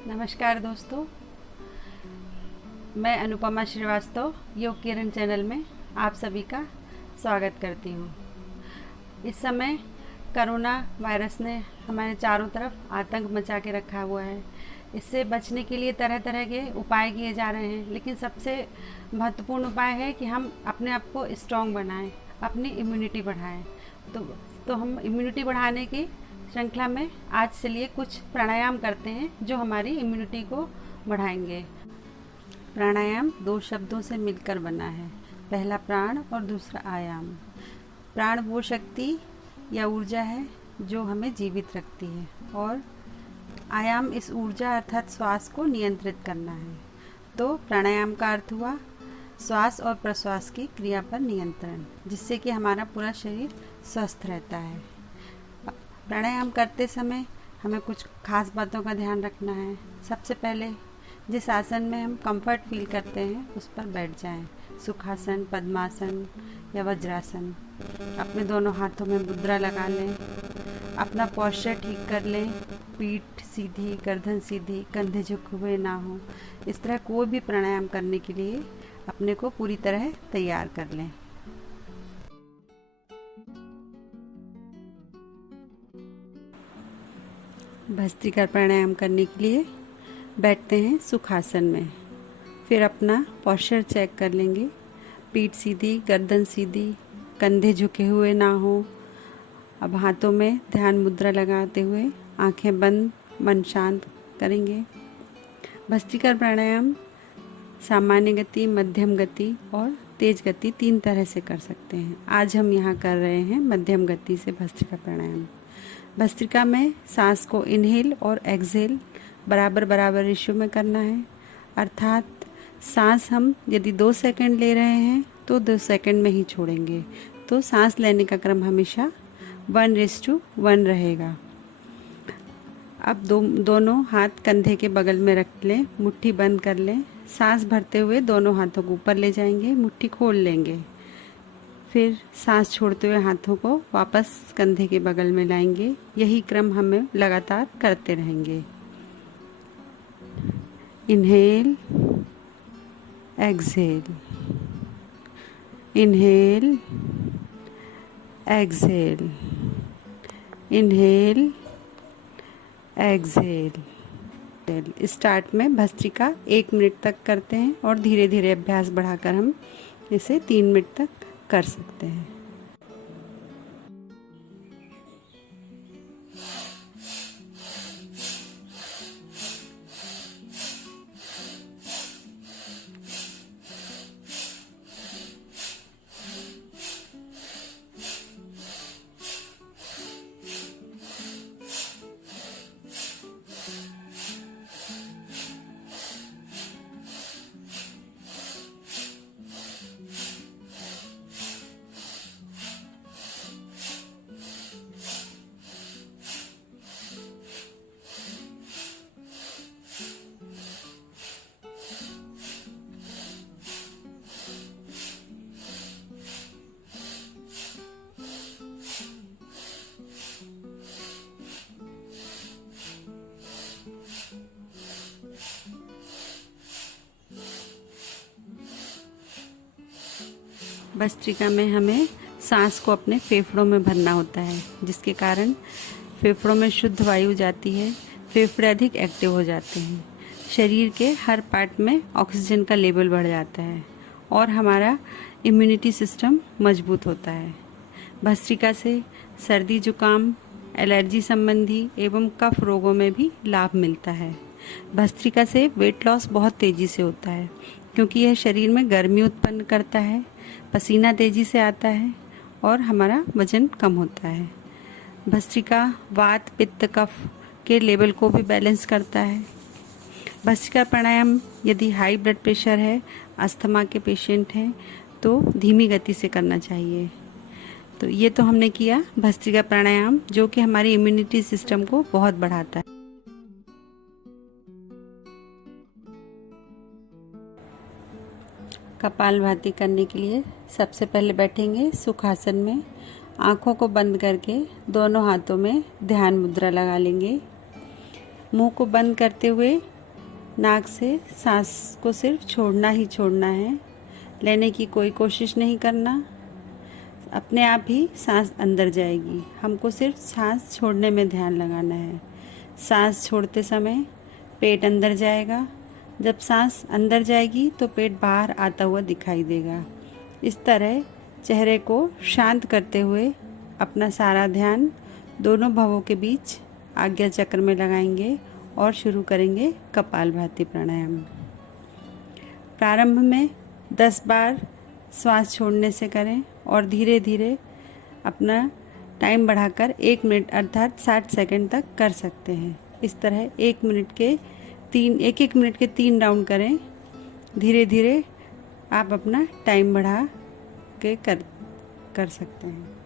नमस्कार दोस्तों, मैं अनुपमा श्रीवास्तव योग किरण चैनल में आप सभी का स्वागत करती हूँ। इस समय कोरोना वायरस ने हमारे चारों तरफ आतंक मचा के रखा हुआ है। इससे बचने के लिए तरह तरह के उपाय किए जा रहे हैं, लेकिन सबसे महत्वपूर्ण उपाय है कि हम अपने आप को स्ट्रॉन्ग बनाएं, अपनी इम्यूनिटी बढ़ाएं। तो हम इम्यूनिटी बढ़ाने की श्रृंखला में आज चलिए कुछ प्राणायाम करते हैं जो हमारी इम्यूनिटी को बढ़ाएंगे। प्राणायाम दो शब्दों से मिलकर बना है, पहला प्राण और दूसरा आयाम। प्राण वो शक्ति या ऊर्जा है जो हमें जीवित रखती है, और आयाम इस ऊर्जा अर्थात श्वास को नियंत्रित करना है। तो प्राणायाम का अर्थ हुआ श्वास और प्रश्वास की क्रिया पर नियंत्रण, जिससे कि हमारा पूरा शरीर स्वस्थ रहता है। प्राणायाम करते समय हमें कुछ खास बातों का ध्यान रखना है। सबसे पहले जिस आसन में हम कंफर्ट फील करते हैं उस पर बैठ जाएं। सुखासन, पद्मासन या वज्रासन। अपने दोनों हाथों में मुद्रा लगा लें। अपना पोस्चर ठीक कर लें। पीठ सीधी, गर्दन सीधी, कंधे झुके हुए ना हो। इस तरह कोई भी प्राणायाम करने के लिए अपने को पूरी तरह तैयार कर लें। भस्त्रिका प्राणायाम करने के लिए बैठते हैं सुखासन में। फिर अपना पोस्चर चेक कर लेंगे। पीठ सीधी, गर्दन सीधी, कंधे झुके हुए ना हो। अब हाथों में ध्यान मुद्रा लगाते हुए आंखें बंद, मन शांत करेंगे। भस्त्रिका प्राणायाम सामान्य गति, मध्यम गति और तेज गति 3 तरह से कर सकते हैं। आज हम यहाँ कर रहे हैं मध्यम गति से भस्त्रिका प्राणायाम। भस्त्रिका में सांस को इनहेल और एक्सहेल बराबर बराबर रेशियो में करना है। अर्थात सांस हम यदि 2 सेकंड ले रहे हैं तो 2 सेकंड में ही छोड़ेंगे। तो सांस लेने का क्रम हमेशा 1:1 रहेगा। अब दोनों हाथ कंधे के बगल में रख लें, मुट्ठी बंद कर लें। सांस भरते हुए दोनों हाथों को ऊपर ले जाएंगे, मुट्ठी खोल लेंगे। फिर सांस छोड़ते हुए हाथों को वापस कंधे के बगल में लाएंगे। यही क्रम हमें लगातार करते रहेंगे। Inhale, exhale, inhale, exhale, inhale, exhale. Start में भस्त्रिका 1 मिनट तक करते हैं और धीरे धीरे अभ्यास बढ़ाकर हम इसे 3 मिनट तक कर सकते हैं। भस्त्रिका में हमें सांस को अपने फेफड़ों में भरना होता है, जिसके कारण फेफड़ों में शुद्ध वायु जाती है। फेफड़े अधिक एक्टिव हो जाते हैं। शरीर के हर पार्ट में ऑक्सीजन का लेवल बढ़ जाता है और हमारा इम्यूनिटी सिस्टम मजबूत होता है। भस्त्रिका से सर्दी, जुकाम, एलर्जी संबंधी एवं कफ रोगों में भी लाभ मिलता है। भस्त्रिका से वेट लॉस बहुत तेज़ी से होता है, क्योंकि यह शरीर में गर्मी उत्पन्न करता है, पसीना तेज़ी से आता है और हमारा वजन कम होता है। भस्त्रिका वात, पित्त, कफ के लेवल को भी बैलेंस करता है। भस्त्रिका प्राणायाम यदि हाई ब्लड प्रेशर है, अस्थमा के पेशेंट हैं, तो धीमी गति से करना चाहिए। तो ये तो हमने किया भस्त्रिका प्राणायाम, जो कि हमारी इम्यूनिटी सिस्टम को बहुत बढ़ाता है। कपालभाति करने के लिए सबसे पहले बैठेंगे सुखासन में। आँखों को बंद करके दोनों हाथों में ध्यान मुद्रा लगा लेंगे। मुंह को बंद करते हुए नाक से सांस को सिर्फ छोड़ना ही छोड़ना है, लेने की कोई कोशिश नहीं करना। अपने आप ही सांस अंदर जाएगी, हमको सिर्फ सांस छोड़ने में ध्यान लगाना है। सांस छोड़ते समय पेट अंदर जाएगा, जब सांस अंदर जाएगी तो पेट बाहर आता हुआ दिखाई देगा। इस तरह चेहरे को शांत करते हुए अपना सारा ध्यान दोनों भवों के बीच आज्ञा चक्र में लगाएंगे और शुरू करेंगे कपालभाति प्राणायाम। प्रारंभ में 10 बार श्वास छोड़ने से करें और धीरे धीरे अपना टाइम बढ़ाकर 1 मिनट अर्थात 60 सेकंड तक कर सकते हैं। इस तरह 1 मिनट के 3 राउंड करें। धीरे धीरे आप अपना टाइम बढ़ा के कर सकते हैं।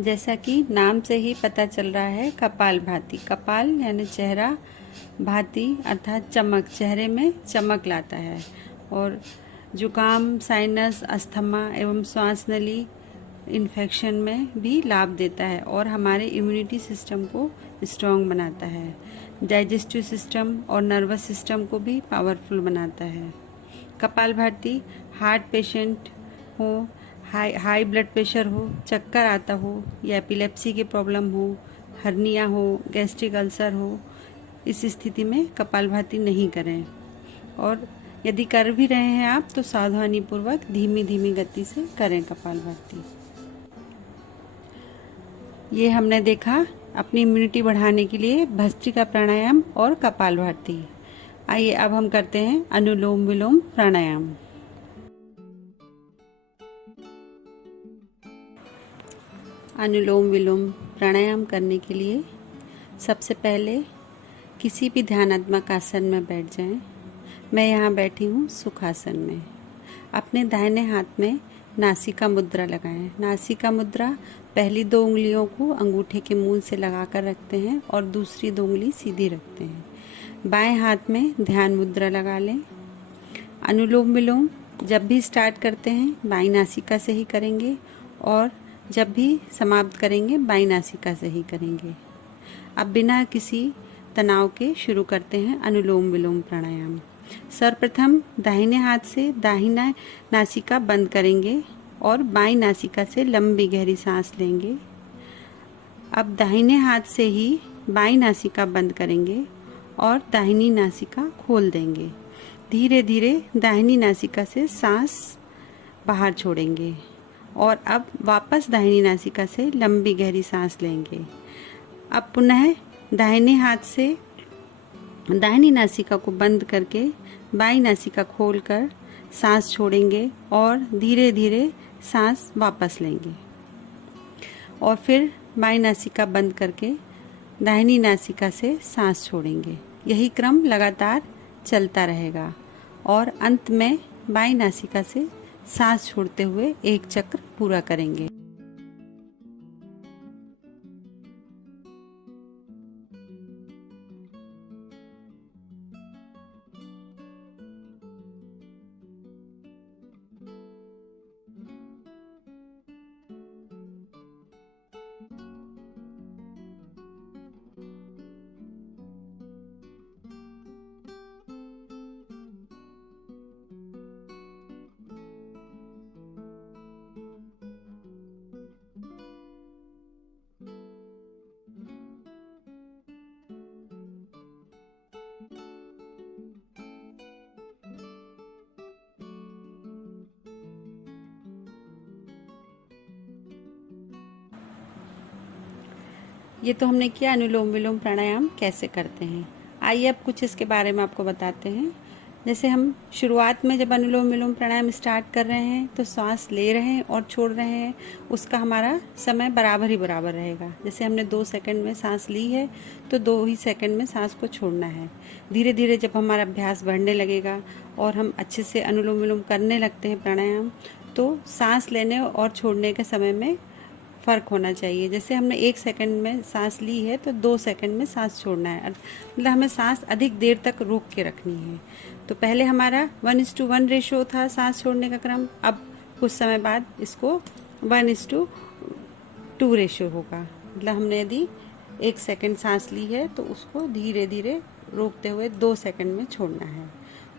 जैसा कि नाम से ही पता चल रहा है, कपालभाति, कपाल यानी चेहरा, भाति अर्थात चमक, चेहरे में चमक लाता है और जुकाम, साइनस, अस्थमा एवं श्वास नली इन्फेक्शन में भी लाभ देता है और हमारे इम्यूनिटी सिस्टम को स्ट्रॉन्ग बनाता है। डाइजेस्टिव सिस्टम और नर्वस सिस्टम को भी पावरफुल बनाता है। कपालभाति हार्ट पेशेंट हो, हाई ब्लड प्रेशर हो, चक्कर आता हो या एपिलेप्सी की प्रॉब्लम हो, हर्निया हो, गैस्ट्रिक अल्सर हो, इस स्थिति में कपालभाति नहीं करें। और यदि कर भी रहे हैं आप तो सावधानी पूर्वक धीमी धीमी गति से करें कपालभाति। ये हमने देखा अपनी इम्यूनिटी बढ़ाने के लिए भस्त्रिका प्राणायाम और कपालभाति। आइए अब हम करते हैं अनुलोम विलोम प्राणायाम। अनुलोम विलोम प्राणायाम करने के लिए सबसे पहले किसी भी ध्यानात्मक आसन में बैठ जाएं। मैं यहाँ बैठी हूँ सुखासन में। अपने दाहिने हाथ में नासिका मुद्रा लगाएं। नासिका मुद्रा पहली 2 उंगलियों को अंगूठे के मूल से लगाकर रखते हैं और दूसरी 2 उंगली सीधी रखते हैं। बाएं हाथ में ध्यान मुद्रा लगा लें। अनुलोम विलोम जब भी स्टार्ट करते हैं बाईं नासिका से ही करेंगे और जब भी समाप्त करेंगे बाईं नासिका से ही करेंगे। अब बिना किसी तनाव के शुरू करते हैं अनुलोम विलोम प्राणायाम। सर्वप्रथम दाहिने हाथ से दाहिना नासिका बंद करेंगे और बाईं नासिका से लंबी गहरी सांस लेंगे। अब दाहिने हाथ से ही बाईं नासिका बंद करेंगे और दाहिनी नासिका खोल देंगे। धीरे धीरे दाहिनी नासिका से सांस बाहर छोड़ेंगे और अब वापस दाहिनी नासिका से लंबी गहरी सांस लेंगे। अब पुनः दाहिने हाथ से दाहिनी नासिका को बंद करके बाईं नासिका खोलकर सांस छोड़ेंगे और धीरे धीरे सांस वापस लेंगे और फिर बाईं नासिका बंद करके दाहिनी नासिका से सांस छोड़ेंगे। यही क्रम लगातार चलता रहेगा और अंत में बाईं नासिका से सांस छोड़ते हुए एक चक्र पूरा करेंगे। ये तो हमने किया अनुलोम विलोम प्राणायाम कैसे करते हैं। आइए अब कुछ इसके बारे में आपको बताते हैं। जैसे हम शुरुआत में जब अनुलोम विलोम प्राणायाम स्टार्ट कर रहे हैं तो सांस ले रहे हैं और छोड़ रहे हैं, उसका हमारा समय बराबर ही बराबर रहेगा। जैसे हमने 2 सेकंड में सांस ली है तो 2 ही सेकंड में सांस को छोड़ना है। धीरे धीरे जब हमारा अभ्यास बढ़ने लगेगा और हम अच्छे से अनुलोम विलोम करने लगते हैं प्राणायाम, तो सांस लेने और छोड़ने के समय में फ़र्क होना चाहिए। जैसे हमने 1 सेकंड में सांस ली है तो 2 सेकंड में सांस छोड़ना है, मतलब हमें सांस अधिक देर तक रोक के रखनी है। तो पहले हमारा 1:1 रेशो था सांस छोड़ने का क्रम, अब कुछ समय बाद इसको 1:2 रेशो होगा। मतलब हमने यदि 1 सेकंड सांस ली है तो उसको धीरे धीरे रोकते हुए 2 सेकंड में छोड़ना है।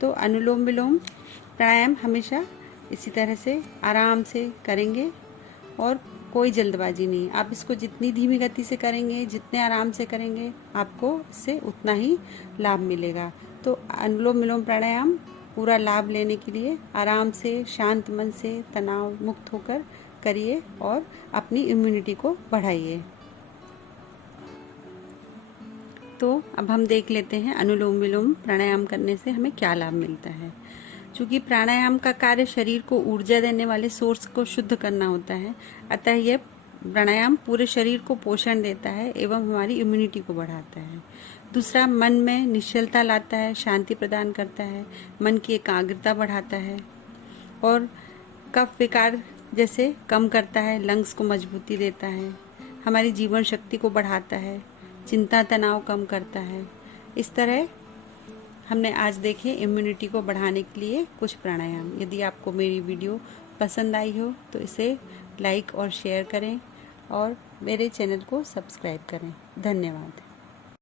तो अनुलोम विलोम प्राणायाम हमेशा इसी तरह से आराम से करेंगे और कोई जल्दबाजी नहीं। आप इसको जितनी धीमी गति से करेंगे, जितने आराम से करेंगे, आपको इससे उतना ही लाभ मिलेगा। तो अनुलोम विलोम प्राणायाम पूरा लाभ लेने के लिए आराम से, शांत मन से, तनाव मुक्त होकर करिए और अपनी इम्यूनिटी को बढ़ाइए। तो अब हम देख लेते हैं अनुलोम विलोम प्राणायाम करने से हमें क्या लाभ मिलता है। चूँकि प्राणायाम का कार्य शरीर को ऊर्जा देने वाले सोर्स को शुद्ध करना होता है, अतः यह प्राणायाम पूरे शरीर को पोषण देता है एवं हमारी इम्यूनिटी को बढ़ाता है। दूसरा, मन में निश्चलता लाता है, शांति प्रदान करता है, मन की एकाग्रता बढ़ाता है और कफ विकार जैसे कम करता है, लंग्स को मजबूती देता है, हमारी जीवन शक्ति को बढ़ाता है, चिंता तनाव कम करता है। इस तरह हमने आज देखे इम्यूनिटी को बढ़ाने के लिए कुछ प्राणायाम। यदि आपको मेरी वीडियो पसंद आई हो तो इसे लाइक और शेयर करें और मेरे चैनल को सब्सक्राइब करें। धन्यवाद।